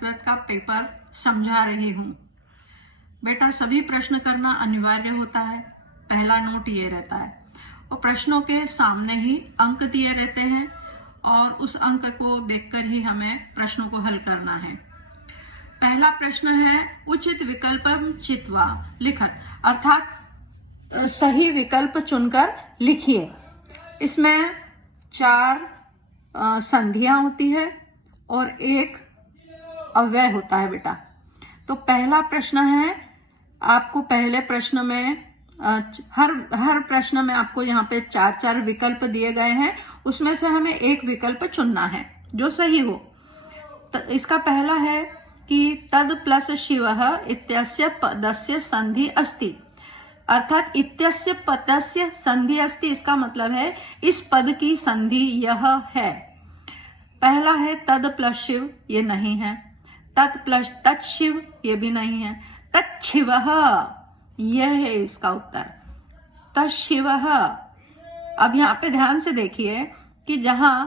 संस्कृत का पेपर समझा रही हूँ। बेटा सभी प्रश्न करना अनिवार्य होता है। पहला नोट ये रहता है और प्रश्नों के सामने ही अंक दिए रहते हैं और उस अंक को देखकर ही हमें प्रश्नों को हल करना है। पहला प्रश्न है उचित विकल्पम चित्वा लिखत, अर्थात सही विकल्प चुनकर लिखिए। इसमें 4 संधियां होती है और एक अव्यय होता है बेटा। तो पहला प्रश्न है, आपको पहले प्रश्न में हर प्रश्न में आपको यहाँ पे 4 विकल्प दिए गए हैं, उसमें से हमें एक विकल्प चुनना है जो सही हो। इसका पहला है कि तद प्लस शिवः इत्यस्य पदस्य संधि अस्ति, अर्थात इत्यस्य पदस्य संधि अस्ति, इसका मतलब है इस पद की संधि यह है। पहला है तद प्लस शिव, ये नहीं है। तत् प्लस तत्शिव, ये भी नहीं है। तत्शिवः, यह है इसका उत्तर, तत्शिवः। अब यहाँ पे ध्यान से देखिए कि जहां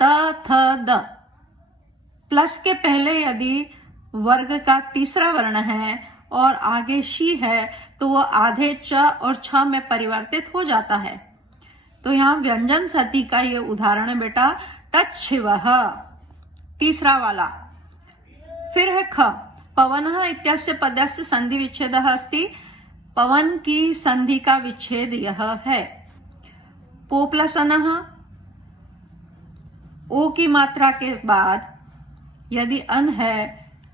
त थ द प्लस के पहले यदि वर्ग का तीसरा वर्ण है और आगे शी है तो वो आधे च और छ में परिवर्तित हो जाता है। तो यहाँ व्यंजन सति का ये उदाहरण है बेटा, तत्शिवः, तीसरा वाला। फिर है ख, पवनः इत्यस्य पदस्य संधि विच्छेदः अस्ति, पवन की संधि का विच्छेद यह है। पो प्लस अनः, ओ की मात्रा के बाद यदि अन है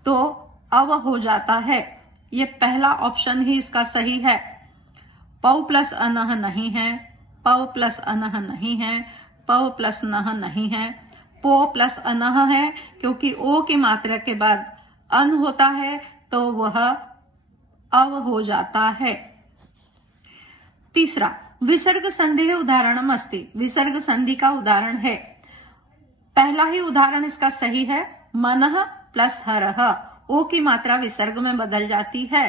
तो अव हो जाता है। ये पहला ऑप्शन ही इसका सही है। पौ प्लस अनः नहीं है, पव प्लस अनः नहीं है, पव प्लस नह नहीं है, पो प्लस अनः है, क्योंकि ओ की मात्रा के बाद अन होता है तो वह अव हो जाता है। तीसरा, विसर्ग संधि उदाहरणम अस्ति, विसर्ग संधि का उदाहरण है। पहला ही उदाहरण इसका सही है, मनः प्लस हरः, ओ की मात्रा विसर्ग में बदल जाती है।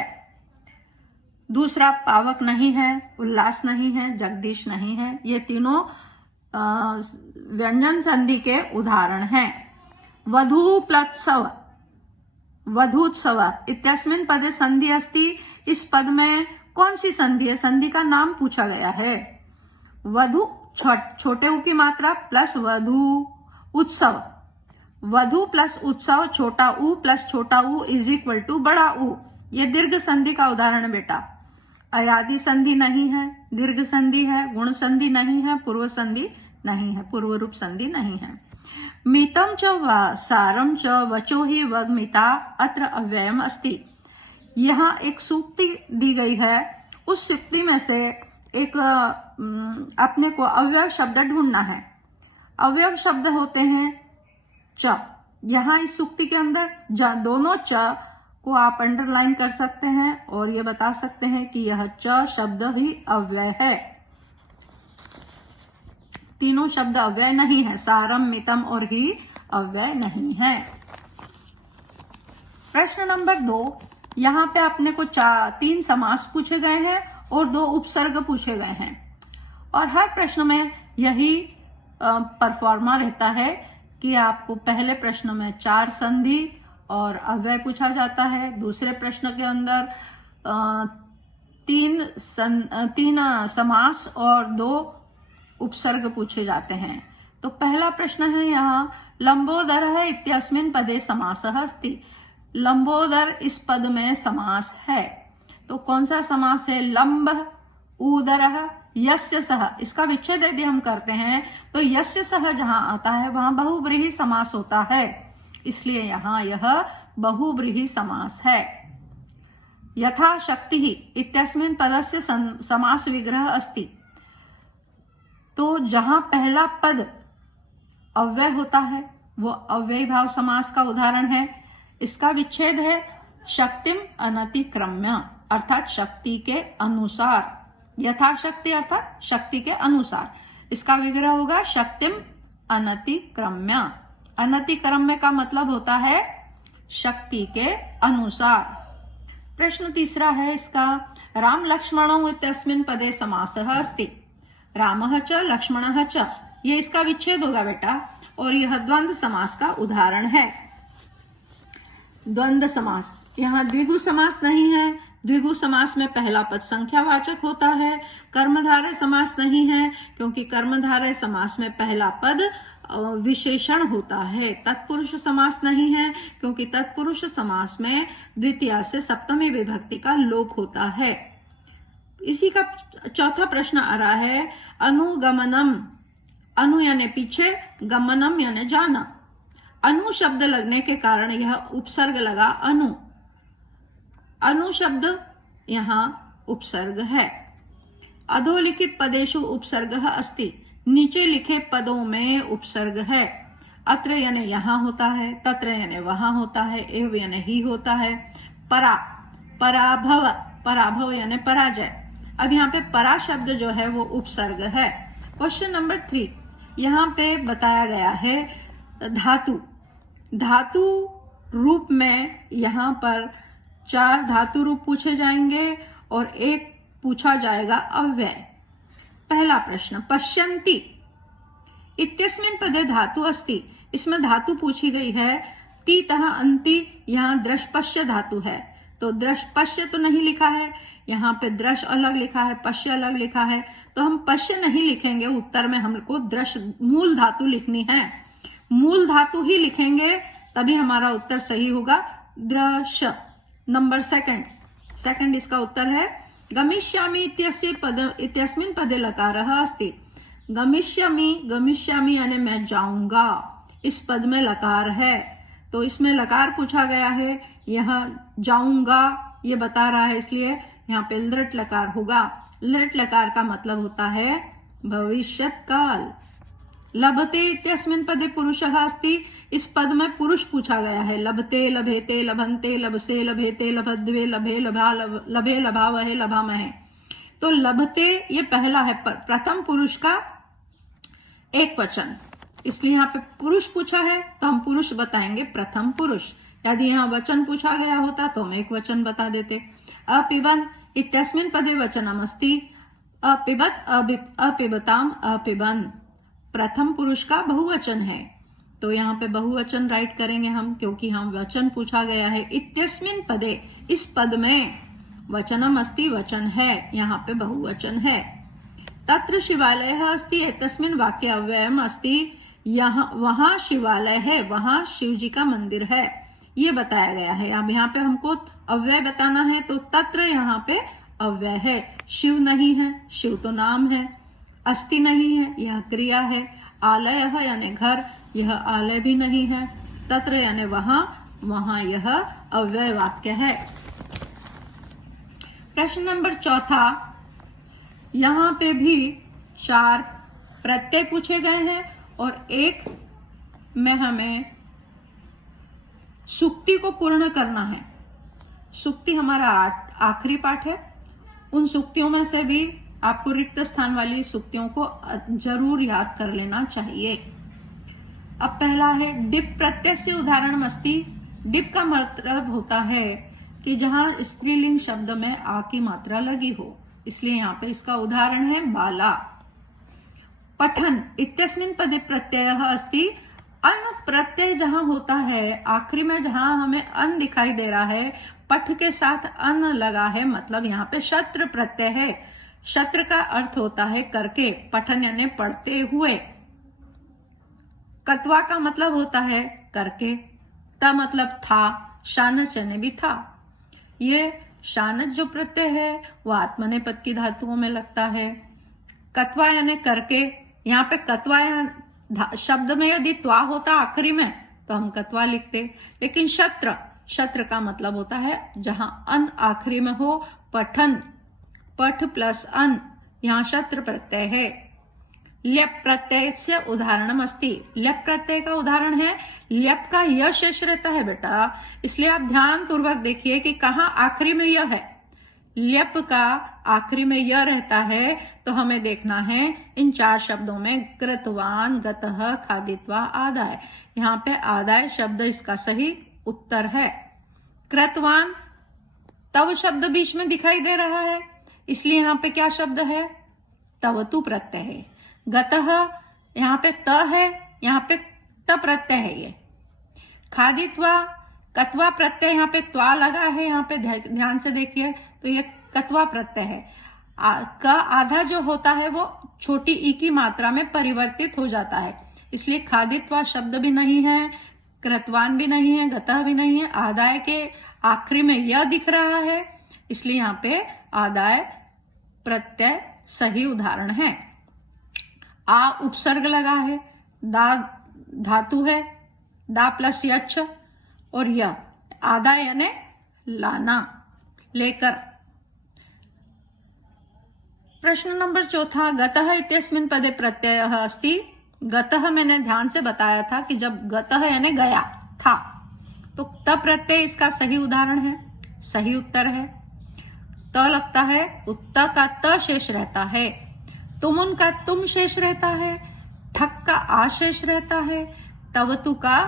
दूसरा, पावक नहीं है, उल्लास नहीं है, जगदीश नहीं है। ये तीनों व्यंजन संधि के उदाहरण हैं। वधू प्लत्सव, वधूत्सव इत्यस्मिन् पदे संधि अस्ति, इस पद में कौन सी संधि है? संधि का नाम पूछा गया है। वधु छोटे ऊ की मात्रा प्लस वधु उत्सव, वधु प्लस उत्सव, छोटा ऊ प्लस छोटा ऊ इज इक्वल टू बड़ा ऊ। ये दीर्घ संधि का उदाहरण है बेटा। अयादि संधि नहीं है, दीर्घ संधि है, गुण संधि नहीं है, पूर्व संधि नहीं है, पूर्व रूप संधि नहीं है। मितम च व सारम च वचो ही वगमिता अत्र अव्ययम अस्ति, यहाँ एक सूक्ति दी गई है। उस सूक्ति में से एक अपने को अव्यय शब्द ढूंढना है। अव्यय शब्द होते हैं च। यहाँ इस सूक्ति के अंदर दोनों च को आप अंडरलाइन कर सकते हैं और ये बता सकते हैं कि यह च शब्द ही अव्यय है। तीनों शब्द अव्यय नहीं है, सारम मितम और ही अव्यय नहीं है। प्रश्न नंबर 2, यहाँ पे अपने को 3 समास पूछे गए हैं और 2 उपसर्ग पूछे गए हैं और हर प्रश्न में यही परफॉर्मा रहता है कि आपको पहले प्रश्न में 4 संधि और अव्यय पूछा जाता है। दूसरे प्रश्न के अंदर 3 समास और 2 उपसर्ग पूछे जाते हैं। तो पहला प्रश्न है यहाँ, लंबोदरः इत्यस्मिन् पदे समासः अस्ति, लंबोदर इस पद में समास है। तो कौन सा समास है? लंब उदरः यस्य सह, इसका विच्छेद यदि हम करते हैं तो यस्य सह जहां आता है वहां बहुब्रीहि समास होता है, इसलिए यहां यह बहुब्रीहि समास है। यथा शक्ति इत्यस्मिन् पदस्य समास विग्रह अस्ति, तो जहां पहला पद अव्यय होता है वो अव्ययी भाव समास का उदाहरण है। इसका विच्छेद है शक्तिम अनतिक्रम्य, अर्थात शक्ति के अनुसार। यथाशक्ति अर्थात शक्ति के अनुसार। इसका विग्रह होगा शक्तिम अनतिक्रम्य। अनतिक्रम्य का मतलब होता है शक्ति के अनुसार। प्रश्न तीसरा है इसका, राम लक्ष्मणौ इत्यस्मिन् पदे समासः अस्ति, रामः च लक्ष्मणः च, ये इसका विच्छेद होगा बेटा और यह द्वंद्व समास का उदाहरण है। द्वंद्व समास, यहाँ द्विगु समास नहीं है। द्विगु समास में पहला पद संख्यावाचक होता है। कर्मधारय समास नहीं है, क्योंकि कर्मधारय समास में पहला पद विशेषण होता है। तत्पुरुष समास नहीं है, क्योंकि तत्पुरुष समास में द्वितीया से सप्तमी विभक्ति का लोप होता है। इसी का चौथा प्रश्न आ रहा है, अनुगमनम। अनु यानी पीछे, गमनम यानी जाना। अनु शब्द लगने के कारण यह उपसर्ग लगा अनु। अनु शब्द यहाँ उपसर्ग है। अधोलिखित पदेषु उपसर्गः अस्ति, नीचे लिखे पदों में उपसर्ग है। अत्र यानी यहाँ होता है, तत्र यानी वहां होता है, एव यानी ही होता है। परा, पराभव, पराभव यानी पराजय। अब यहाँ पे परा शब्द जो है वो उपसर्ग है। क्वेश्चन नंबर 3, यहाँ पे बताया गया है धातु। धातु रूप में यहाँ पर 4 धातु रूप पूछे जाएंगे और एक पूछा जाएगा अव्यय। पहला प्रश्न, पश्यन्ति इत्यस्मिन् पदे धातु अस्ति। इसमें धातु पूछी गई है। तीतः अन्ति, यहाँ द्रष्पश्य धातु है, तो द्रष्पश्य तो नहीं लिखा है, यहाँ पे द्रश अलग लिखा है, पश्य अलग लिखा है, तो हम पश्य नहीं लिखेंगे। उत्तर में हमको द्रश मूल धातु लिखनी है। मूल धातु ही लिखेंगे तभी हमारा उत्तर सही होगा, द्रश। नंबर सेकंड इसका उत्तर है गमिष्यामि इत्यस्मिन् पदे लकारः अस्ति। गमिष्यामि यानी मैं जाऊंगा, इस पद में लकार है, तो इसमें लकार पूछा गया है। यह जाऊंगा ये बता रहा है, इसलिए यहाँ पे लृट लकार होगा। लृट लकार का मतलब होता है भविष्यत काल। लभते इत्यस्मिन् पदे पुरुषः अस्ति। इस पद में पुरुष पूछा गया है। लभते, लभेते, लभन्ते, लभसे, लभेते, लभद्वे, लभे, लभा, लभे, लभावहे, लभामहे। तो लभते ये पहला है, प्रथम पुरुष का एक वचन, इसलिए यहाँ पे पुरुष पूछा है तो हम पुरुष बताएंगे, प्रथम पुरुष। यदि यहाँ वचन पूछा गया होता तो हम एक वचन बता देते। अपिबन इत्यस्मिन् पदे वचनमस्ति। अपिबत, अपिबताम, अपिबन प्रथम पुरुष का बहुवचन है, तो यहाँ पे बहुवचन राइट करेंगे हम, क्योंकि हम वचन पूछा गया है। इत्यस्मिन् पदे, इस पद में वचनम अस्ति, वचन है, यहाँ पे बहुवचन है। तत्र शिवालयः अस्ति एतस्मिन् वाक्ये अव्ययम् अस्ति। यहाँ वहां शिवालय है, वहां शिव जी का मंदिर है, ये बताया गया है। अब यहाँ पे हमको अव्यय बताना है, तो तत्र यहाँ पे अव्यय है। शिव नहीं है, शिव तो नाम है। अस्ति नहीं है, यह क्रिया है। आलयः यानी घर, यह आलय भी नहीं है। तत्र यानी वहां, वहां यह अव्यय वाक्य है। प्रश्न नंबर 4, यहाँ पे भी 4 प्रत्यय पूछे गए हैं और एक में हमें सुक्ति को पूर्ण करना है। सुक्ति हमारा आखिरी पाठ है। उन सुक्तियों में से भी आपको रिक्त स्थान वाली सुक्तियों को जरूर याद कर लेना चाहिए। अब पहला है डिप प्रत्यय से उदाहरण मस्ती। डिप का मतलब होता है कि जहां स्त्रीलिंग शब्द में आ की मात्रा लगी हो, इसलिए यहाँ पे इसका उदाहरण है बाला। पठन इत्यस्मिन् पदे प्रत्ययः अस्ति। अन प्रत्यय जहां होता है, आखिरी में जहां हमें अन दिखाई दे रहा है, पठ के साथ अन लगा है, मतलब यहाँ पे शत्र प्रत्यय है। शत्र का अर्थ होता है करके, पठन यानी पढ़ते हुए। कत्वा का मतलब होता है करके। ता मतलब था, शानच यानी भी था। ये शानच जो प्रत्यय है वो आत्मनेपद की धातुओं में लगता है। कत्वा यानी करके, यहाँ पे कत्वा शब्द में यदि त्वा होता आखिरी में तो हम कत्वा लिखते, लेकिन शत्र का मतलब होता है जहां अन आखिरी में हो। पठन, पठ प्लस अन, यहाँ शत्र प्रत्यय है। ल्यप प्रत्यय से उदाहरणम अस्ति। ल्यप प्रत्यय का उदाहरण है, ल्यप का य शेष रहता है बेटा, इसलिए आप ध्यान पूर्वक देखिए कि कहाँ आखिरी में यह है। ल्यप का आखिरी में यह रहता है, तो हमें देखना है इन 4 शब्दों में कृतवान, गतः, खादित्वा, आदाय। यहाँ पे आदाय शब्द इसका सही उत्तर है। कृतवान, तव शब्द बीच में दिखाई दे रहा है, इसलिए यहाँ पे क्या शब्द है, तवतु प्रत्यय है। गतः यहाँ पे त है, यहाँ पे त प्रत्यय है। ये खादित्वा कत्वा प्रत्यय, यहाँ पे त्वा लगा है, यहाँ पे ध्यान से देखिए तो ये कत्वा प्रत्यय है। का आधा जो होता है वो छोटी ई की मात्रा में परिवर्तित हो जाता है, इसलिए खादित्वा शब्द भी नहीं है, कृतवान भी नहीं है, गतः भी नहीं है। आदाय के आखिरी में यह दिख रहा है, इसलिए यहाँ पे आदाय प्रत्यय सही उदाहरण है। आ उपसर्ग लगा है, दा धातु है, दा प्लस यच्छ, और यह आदा यानी लाना, लेकर। प्रश्न नंबर 4, गतः इत्यस्मिन् पदे प्रत्ययः अस्ति। गतः मैंने ध्यान से बताया था कि जब गतः यानी गया था, तो त प्रत्यय इसका सही उदाहरण है, सही उत्तर है। त लगता है, उत्तर का त शेष रहता है, तुमुन का तुम शेष रहता है, ठक का आ शेष रहता है, तवतु का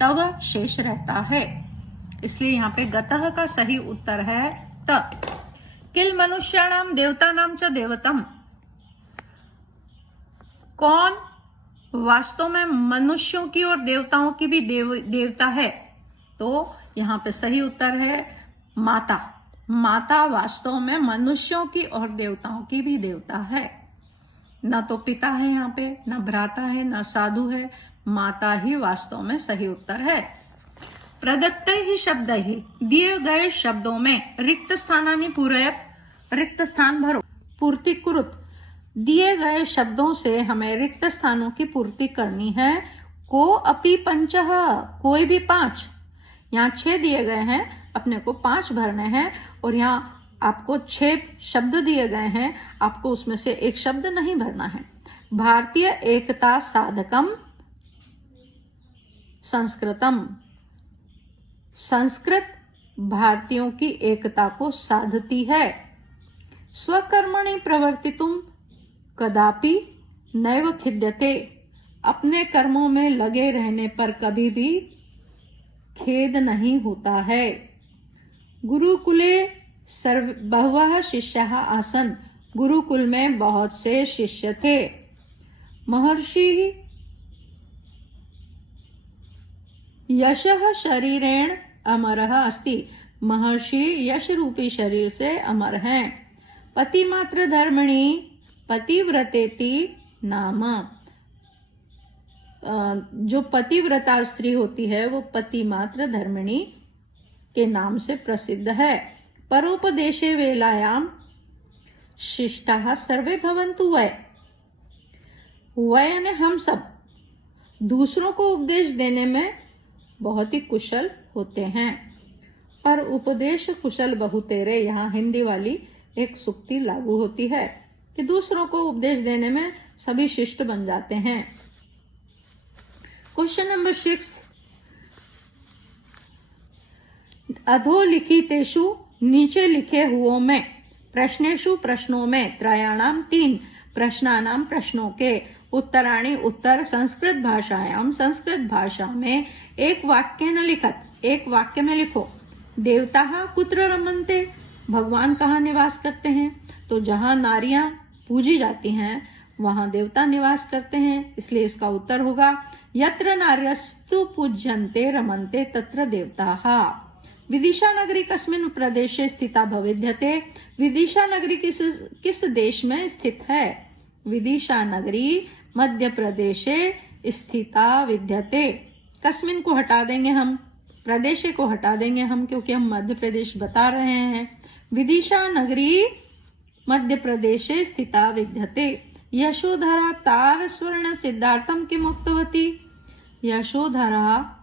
तव शेष रहता है, इसलिए यहाँ पे गतः का सही उत्तर है त। किल मनुष्याणाम देवतानाम च देवतम, कौन वास्तव में मनुष्यों की और देवताओं की भी देवता है? तो यहाँ पे सही उत्तर है माता। माता वास्तव में मनुष्यों की और देवताओं की भी देवता है। न तो पिता है यहाँ पे, न भ्राता है, न साधु है, माता ही वास्तव में सही उत्तर है। प्रदत्त ही शब्द ही, दिए गए शब्दों में रिक्त स्थानानि पूरयत, रिक्त स्थान भरो, पूर्ति कुरुत। दिए गए शब्दों से हमें रिक्त स्थानों की पूर्ति करनी है। को अपि पंचः, कोई भी 5, यहाँ 6 दिए गए हैं, अपने को 5 भरने हैं, और यहाँ आपको 6 शब्द दिए गए हैं, आपको उसमें से एक शब्द नहीं भरना है। भारतीय एकता साधकम संस्कृतम, संस्कृत भारतीयों की एकता को साधती है। स्वकर्मणि प्रवर्तितुम कदापि नैव खिद्यते, अपने कर्मों में लगे रहने पर कभी भी खेद नहीं होता है। गुरुकुले बहवः शिष्याः आसन्, गुरुकुल में बहुत से शिष्य थे। महर्षि यशः शरीरेण अमरः अस्ति, महर्षि यश रूपी शरीर से अमर हैं। पतिमात्र धर्मिणी पतिव्रतेति नाम, जो पतिव्रता स्त्री होती है वो पतिमात्र धर्मिणी के नाम से प्रसिद्ध है। परोपदेशे वेलायाम शिष्टाः सर्वे भवन्तु वै, वै यानी हम सब दूसरों को उपदेश देने में बहुत ही कुशल होते हैं। पर उपदेश कुशल बहुतेरे, यहाँ हिंदी वाली एक सुक्ति लागू होती है कि दूसरों को उपदेश देने में सभी शिष्ट बन जाते हैं। क्वेश्चन नंबर 6, अधोलिखितेषु, नीचे लिखे हुओं में, प्रश्नेषु प्रश्नों में, त्रयाणाम 3, प्रश्नानाम प्रश्नों के, उत्तराणि उत्तर, संस्कृत भाषायाम संस्कृत भाषा में, एक वाक्य न लिखत, एक वाक्य में लिखो। देवताः कुत्र रमन्ते, भगवान कहाँ निवास करते हैं? तो जहाँ नारियां पूजी जाती हैं वहां देवता निवास करते हैं, इसलिए इसका उत्तर होगा यत्र नार्यस्तु पूज्यन्ते रमन्ते तत्र देवताः। विदिशा नगरी कस्मिन् प्रदेशे स्थिता भविद्यते, विदिशा नगरी किस देश में स्थित है? विदिशा नगरी मध्य प्रदेशे स्थिता विद्यते। कस्मिन् को हटा देंगे हम, प्रदेशे को हटा देंगे हम, क्योंकि हम मध्य प्रदेश बता रहे हैं। विदिशा नगरी मध्य प्रदेशे स्थिता विद्यते। यशोधरा तार स्वर्ण सिद्धार्थम किम उक्तवती, यशोधरा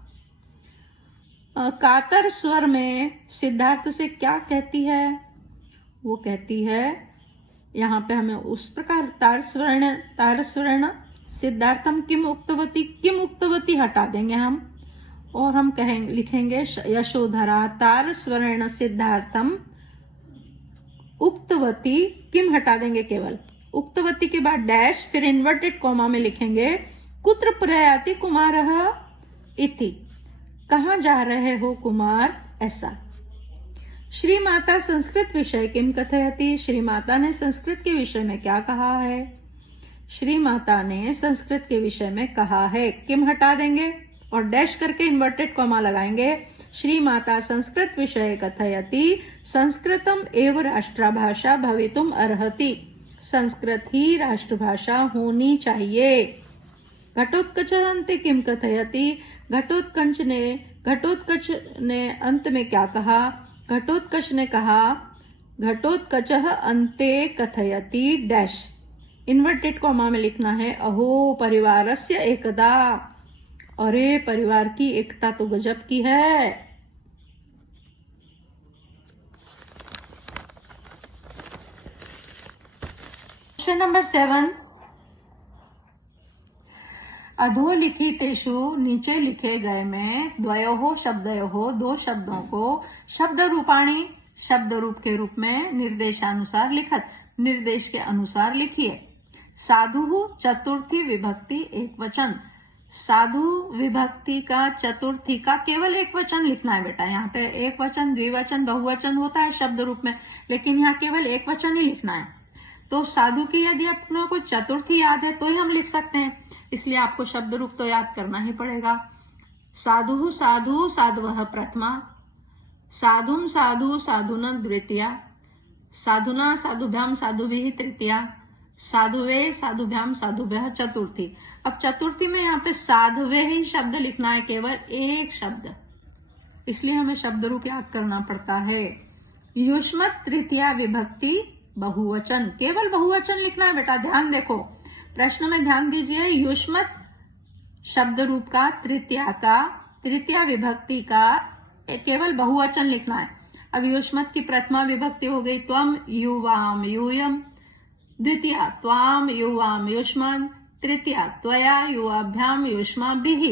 कातर स्वर में सिद्धार्थ से क्या कहती है? वो कहती है, यहाँ पे हमें उस प्रकार तार स्वर्ण सिद्धार्थम किम उक्तवती हटा देंगे हम, और हम कहेंगे, लिखेंगे यशोधरा तार स्वर्ण सिद्धार्थम उक्तवती, किम हटा देंगे केवल, उक्तवती के बाद डैश, फिर इन्वर्टेड कॉमा में लिखेंगे कुत्र प्रयाति कुमारः इति, कहाँ जा रहे हो कुमार, ऐसा। श्री माता संस्कृत विषय किम कथयति, श्री माता ने संस्कृत के विषय में क्या कहा है? श्री माता ने संस्कृत के विषय में कहा है, किम हटा देंगे और डैश करके इन्वर्टेड कॉमा लगाएंगे। श्रीमाता संस्कृत विषये कथयति संस्कृतम एव राष्ट्रभाषा भवितुम अर्हति। संस्कृत ही राष्ट्रभाषा होनी चाहिए। घटोत्कचः अन्ते किम कथयति। घटोत्कच ने अंत में क्या कहा। घटोत्कच ने कहा घटोत्कचः अन्ते कथयति डैश। इन्वर्टेड कॉमा में लिखना है अहो परिवारस्य एकदा। अरे परिवार की एकता तो गजब की है। क्वेश्चन नंबर 7, अधोलिखितेषु नीचे लिखे गए में द्वयोः शब्दयोः दो शब्दों को शब्द रूपाणी शब्द रूप के रूप में निर्देशानुसार लिखत निर्देश के अनुसार लिखिए। साधु चतुर्थी विभक्ति एक वचन। साधु विभक्ति का चतुर्थी का केवल एक वचन लिखना है बेटा। यहाँ पे एक वचन द्विवचन बहुवचन होता है शब्द रूप में, लेकिन यहाँ केवल एक वचन ही लिखना है। तो साधु की यदि अपनों को चतुर्थी याद है तो ही हम लिख सकते हैं, इसलिए आपको शब्द रूप तो याद करना ही पड़ेगा। साधु साधु साधवः प्रथमा। साधुम साधु साधुना द्वितीया। साधुना साधुभ्याम साधुभिः तृतीया। साधुवे साधुभ्याम साधुभ्यः चतुर्थी। अब चतुर्थी में यहाँ पे साधुवे ही शब्द लिखना है, केवल एक शब्द, इसलिए हमें शब्द रूप याद करना पड़ता है। युष्मत् तृतीया विभक्ति बहुवचन। केवल बहुवचन लिखना है बेटा। ध्यान देखो प्रश्न में, ध्यान दीजिए। युष्मत् शब्द रूप का तृतीया विभक्ति का केवल बहुवचन लिखना है। अब युष्मत् की प्रथमा विभक्ति हो गई त्वम युवाम यूयम। द्वितीया त्वाम युवाम युष्मन्। तृतीया त्वया युवाभ्याम युष्माभिः।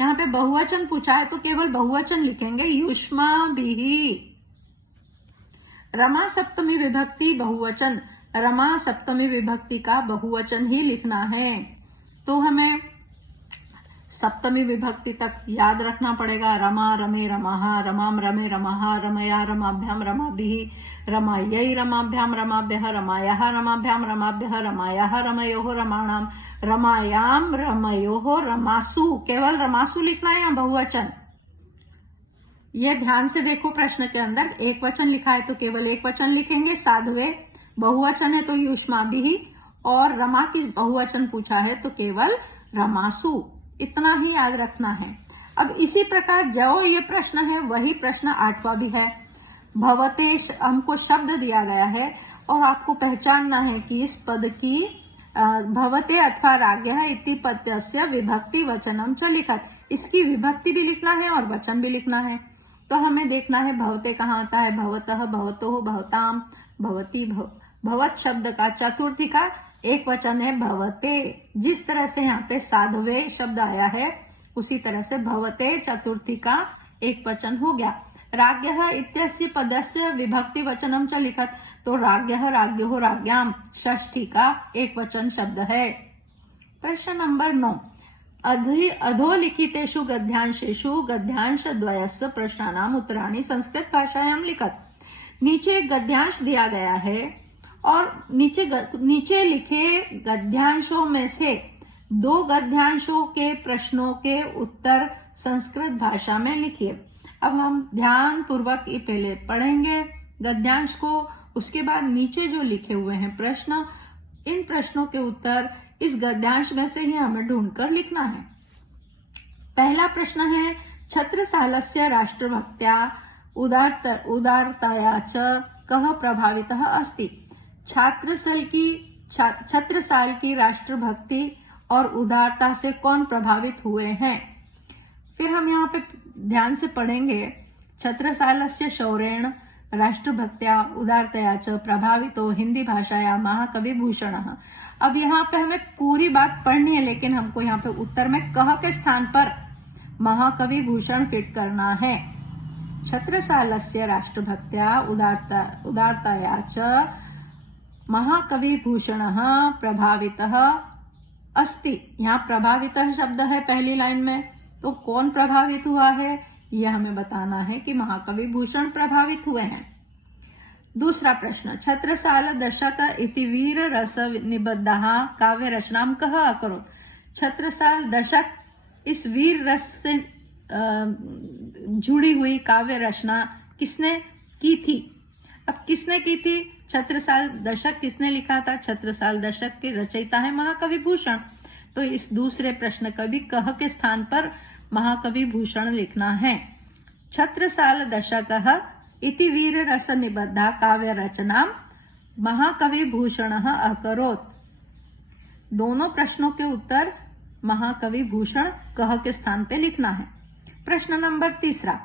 यहाँ पे बहुवचन पूछा है तो केवल बहुवचन लिखेंगे युष्माभिः। रमा सप्तमी विभक्ति बहुवचन। रमा सप्तमी विभक्ति का बहुवचन ही लिखना है, तो हमें सप्तमी विभक्ति तक याद रखना पड़ेगा। रमा रमे रमाः, रमाम रमे रमाः, रमया रमाभ्याम रमाभिः, रमायै रमाभ्याम रमाभ्यः, रमायाः रमाभ्याम रमाभ्यः, रमायाः रमयोः रमाणाम, रमायाम रमयोः रमासु। केवल रमासु लिखना है या बहुवचन, ये ध्यान से देखो। प्रश्न के अंदर एक वचन लिखा है तो केवल एक वचन लिखेंगे साधुवे। बहुवचन है तो युष्माभिः, और रमा की बहुवचन पूछा है तो केवल रमासु। इतना ही याद रखना है। अब इसी प्रकार जो ये प्रश्न है वही प्रश्न 8वां भी है। भवते हमको शब्द दिया गया है और आपको पहचानना है कि इस पद की भवते अथवा राज्ञः इति पदस्य विभक्ति वचनम च लिखत। इसकी विभक्ति भी लिखना है और वचन भी लिखना है। तो हमें देखना है भवते कहाँ आता है। भवतः, भवतोः, भवताम, भवती, भवत शब्द का चतुर्थी का एक वचन है भवते। जिस तरह से यहाँ पे साधुवे शब्द आया है उसी तरह से भवते चतुर्थी का एक वचन हो गया। राज्ञः इत्यस्य पदस्य विभक्ति वचनम च लिखत। तो राज्ञः, राज्ञोः, राज्ञाम षष्ठी का एक वचन शब्द है। प्रश्न नंबर 9, अधोलिखितेषु गद्यांशेषु गद्यांश द्वयस्य प्रश्नानाम उत्तराणि संस्कृत भाषायां लिखत। नीचे एक गद्यांश दिया गया है और नीचे लिखे गद्यांशों में से दो गद्यांशों के प्रश्नों के उत्तर संस्कृत भाषा में लिखिए। अब हम ध्यान पूर्वक ये पहले पढ़ेंगे गद्यांश को, उसके बाद नीचे जो लिखे हुए हैं प्रश्न, इन प्रश्नों के उत्तर इस गद्यांश में से ही हमें ढूंढकर लिखना है। पहला प्रश्न है छत्रसालस्य राष्ट्रभक्त्या उदारतया च कः प्रभावितः अस्ति। छत्रसाल की राष्ट्रभक्ति और उदारता से कौन प्रभावित हुए हैं। फिर हम यहाँ पे ध्यान से पढ़ेंगे छत्रसालस्य शौर्येण राष्ट्रभक्त्या उदारतया च प्रभावितो हिंदी भाषाया महाकवि भूषणः। अब यहाँ पे हमें पूरी बात पढ़नी है, लेकिन हमको यहाँ पे उत्तर में कह के स्थान पर महाकवि भूषण फिट करना है। छत्रसालस्य राष्ट्रभक्त्या उदारतया च महाकवि भूषणः प्रभावितः अस्ति। यहाँ प्रभावितः शब्द है पहली लाइन में, तो कौन प्रभावित हुआ है यह हमें बताना है कि महाकवि भूषण प्रभावित हुए हैं। दूसरा प्रश्न, छत्रसाल दशक इति वीर रस निबद्धः काव्य रचनाम कः अकरोत्। छत्रसाल दशक इस वीर रस से जुड़ी हुई काव्य रचना किसने की थी? अब किसने की थी? छत्रसाल दशक किसने लिखा था? छत्रसाल दशक के रचयिता है महाकवि भूषण। तो इस दूसरे प्रश्न का भी कह के स्थान पर महाकवि भूषण लिखना है। छत्रसाल दशकः इति वीर रस निबद्धा काव्य रचना महाकवि भूषण अकरोत्। दोनों प्रश्नों के उत्तर महाकवि भूषण कह के स्थान पे लिखना है। प्रश्न नंबर 3,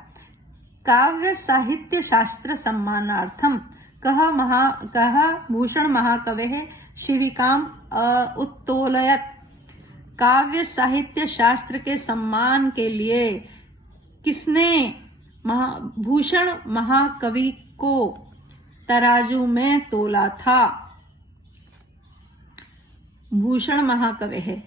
काव्य साहित्य शास्त्र सम्मानार्थम कह भूषण महाकवे शिविकाम उत्तोलयत। काव्य साहित्य शास्त्र के सम्मान के लिए किसने भूषण महाकवि को तराजू में तोला था? भूषण महाकवि है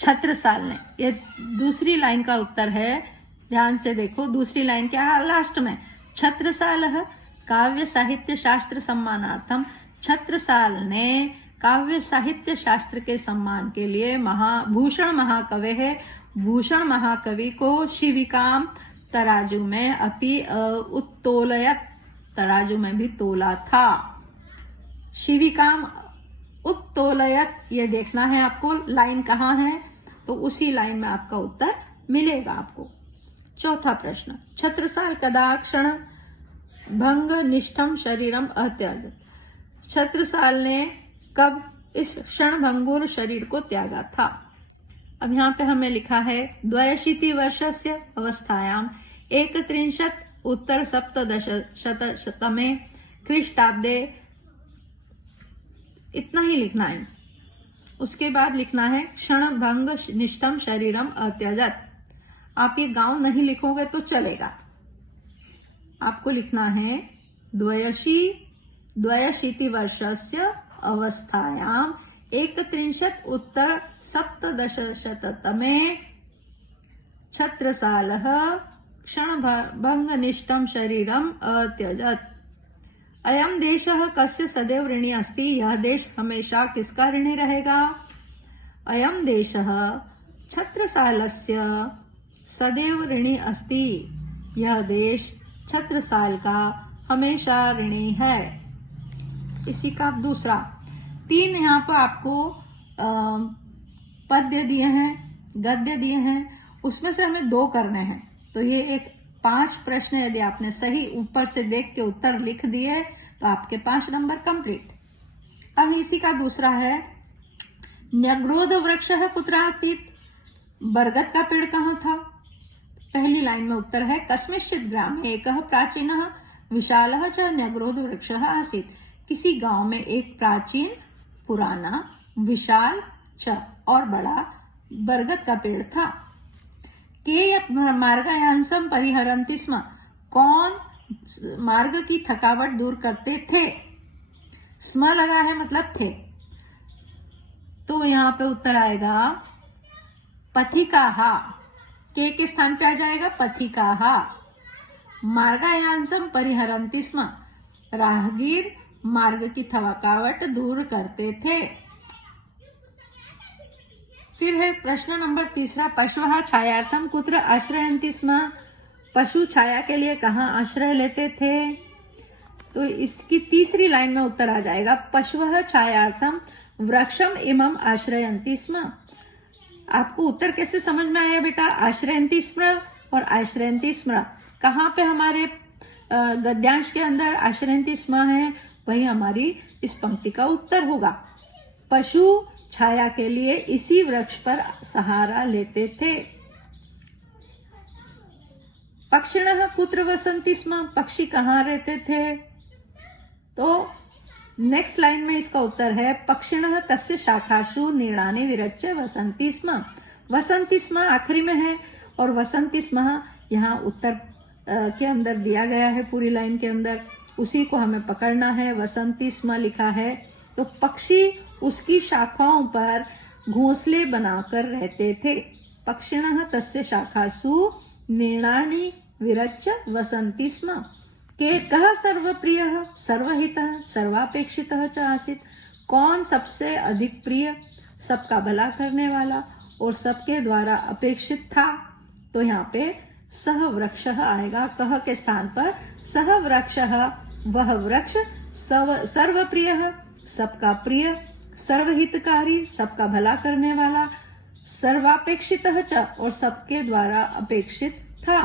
छत्रसाल ने। ये दूसरी लाइन का उत्तर है, ध्यान से देखो। दूसरी लाइन क्या है लास्ट में? छत्रसालः काव्य साहित्य शास्त्र सम्मानार्थम। छत्रसाल ने काव्य साहित्य शास्त्र के सम्मान के लिए भूषण महाकवि है। भूषण महाकवि को शिविकाम तराजू में अपि उत्तोलयत, तराजू में भी तोला था। शिविकाम उत्तोलयत, ये देखना है आपको लाइन कहाँ है, तो उसी लाइन में आपका उत्तर मिलेगा आपको। चौथा प्रश्न, छत्रसाल कदा क्षण भंग निष्ठम शरीरम अत्याजत। छत्रसाल ने कब इस क्षण भंगुर शरीर को त्यागा था? अब यहाँ पे हमें लिखा है 82 वर्षस्य अवस्थायाम 31 उत्तर 17 ख्रीष्टाब्दे। इतना ही लिखना है। उसके बाद लिखना है क्षण भंग निष्ठम शरीरम अत्यजत। आप ये गांव नहीं लिखोगे तो चलेगा। आपको लिखना है 82 वर्षस्य अवस्थायाम 31 उत्तर 17 छत्रसालः क्षण भंग निष्ठम शरीरम अत्यजत। अयम देशः कस्य सदैव ऋणी अस्ति। यह देश हमेशा किसका ऋणी रहेगा? अयम देशः छत्रसालस्य सदैव ऋणी अस्ति। यह देश छत्रसाल का हमेशा ऋणी है। इसी का दूसरा 3 यहाँ पर आपको पद्य दिए हैं, गद्य दिए हैं, उसमें से हमें 2 करने हैं। तो ये एक 5 प्रश्न यदि आपने सही ऊपर से देख के उत्तर लिख दिए तो आपके 5 नंबर कंप्लीट। अब इसी का दूसरा है, न्यग्रोध वृक्ष कुत्र आसीत्। बरगद का पेड़ कहाँ था? पहली लाइन में उत्तर है कस्मिंश्चित् ग्रामे एकः प्राचीनः विशालः च न्यग्रोध वृक्षः आसीत्। किसी गांव में एक प्राचीन, पुराना, विशाल च और बड़ा बरगद का पेड़ था। के मार्गयांसम परिहरन्ति स्म। कौन मार्ग की थकावट दूर करते थे? स्म लगा है मतलब थे। तो यहाँ पे उत्तर आएगा पथिकाः। के स्थान पे आ जाएगा पथिकाः। मार्गयांसम परिहरन्ति स्म। राहगीर मार्ग की थकावट दूर करते थे। फिर है प्रश्न नंबर 3, पशुः छायार्थम कुत्र आश्रयन्ति स्म। पशु छाया के लिए कहाँ आश्रय लेते थे? तो इसकी तीसरी लाइन में उत्तर आ जाएगा पशुः छायार्थम वृक्षम इमम आश्रयन्ति स्म। आपको उत्तर कैसे समझ में आया बेटा? आश्रयन्ति स्म और आश्रयन्ति स्म कहाँ पे हमारे गद्यांश के अंदर आश्रयन्ति स्म है, वही हमारी इस पंक्ति का उत्तर होगा। पशु छाया के लिए इसी वृक्ष पर सहारा लेते थे। पक्षिणः कुत्र वसन्ति स्म। पक्षी कहाँ रहते थे? तो नेक्स्ट लाइन में इसका उत्तर है पक्षिणः तस्य शाखासु नीड़ानि विरच्य वसन्ति स्म। वसन्ति स्म आखिरी में है और वसन्ति स्म यहाँ उत्तर के अंदर दिया गया है, पूरी लाइन के अंदर। उसी को हमें पकड़ना है। वसन्ति स्म लिखा है तो पक्षी उसकी शाखाओं पर घोंसले बनाकर रहते थे। पक्षिणः तस्य शाखासु नीड़ानि विरच्य वसन्ति स्म। के कः सर्वप्रियः सर्वहितः सर्वापेक्षितः च आसीत्। कौन सबसे अधिक प्रिय, सबका भला करने वाला और सबके द्वारा अपेक्षित था? तो यहाँ पे सह वृक्ष आएगा, कह के स्थान पर सह वृक्ष, वह वृक्ष सर्वप्रिय, सबका प्रिय, सर्वहितकारी, सबका भला करने वाला, सर्वापेक्षित च, और सबके द्वारा अपेक्षित था।